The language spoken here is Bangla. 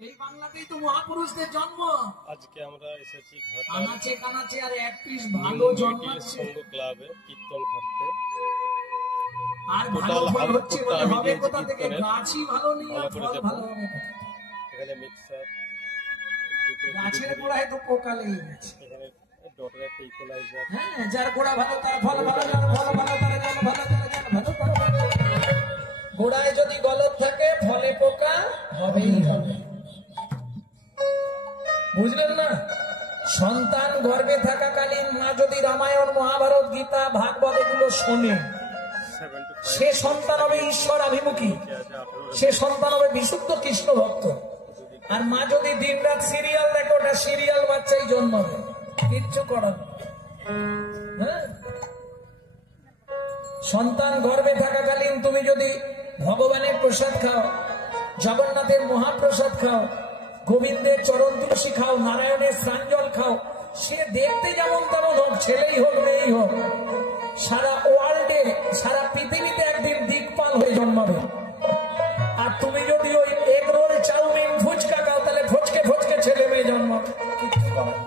এই বাংলাতেই তো মহাপুরুষদের জন্ম। আজকে আমরা এসেছি আনাচে কানাচে আর এক পিস ভালো জন্মাচ্ছে সংঘ ক্লাবে কীর্তন করতে। আর ভালো ফল হচ্ছে বলে হবে কোথা থেকে? গাছই ভালো নেই আর ফল ভালো হবে কোথা থেকে? এখানে মিক্সার, গাছের গোড়ায় তো পোকা লেগে গেছে। এখানে ডটার একটা ইকুয়ালাইজার। হ্যাঁ, যার গোড়া ভালো তার ফল ভালো, যার ফল ভালো তার জল ভালো, যার জল ভালো তার ফল ভালো। গোড়ায় যদি গলদ থাকে ফলে পোকা হবেই হবে। বুঝলেন না? সন্তান গর্ভে থাকাকালীন মা যদি রামায়ণ, মহাভারত, গীতা, ভাগবত এগুলো শোনে, সে সন্তান হবে ঈশ্বরাভিমুখী, সে সন্তান হবে বিশুদ্ধ কৃষ্ণ ভক্ত। আর মা যদি দিন রাত সিরিয়াল দেখে, ওটা সিরিয়াল বাচ্চাই জন্মাবে, কিচ্ছু করার। হ্যাঁ, সন্তান গর্ভে থাকাকালীন তুমি যদি ভগবানের প্রসাদ খাও, জগন্নাথের মহাপ্রসাদ খাও, গোবিন্দের চরণ তুলসী খাও, নারায়ণের স্নানজল খাও, সে দেখতে যেমন তেমন হোক, ছেলেই হোক মেয়েই হোক, সারা ওয়ার্ল্ডে, সারা পৃথিবীতে একদিন দিকপাল হয়ে জন্মাবে। আর তুমি যদি ওই এগ রোল, চাউমিন, ফুচকা খাও, তাহলে ফচকে ফচকে ছেলে মেয়ে জন্মাবে, কিচ্ছু করার।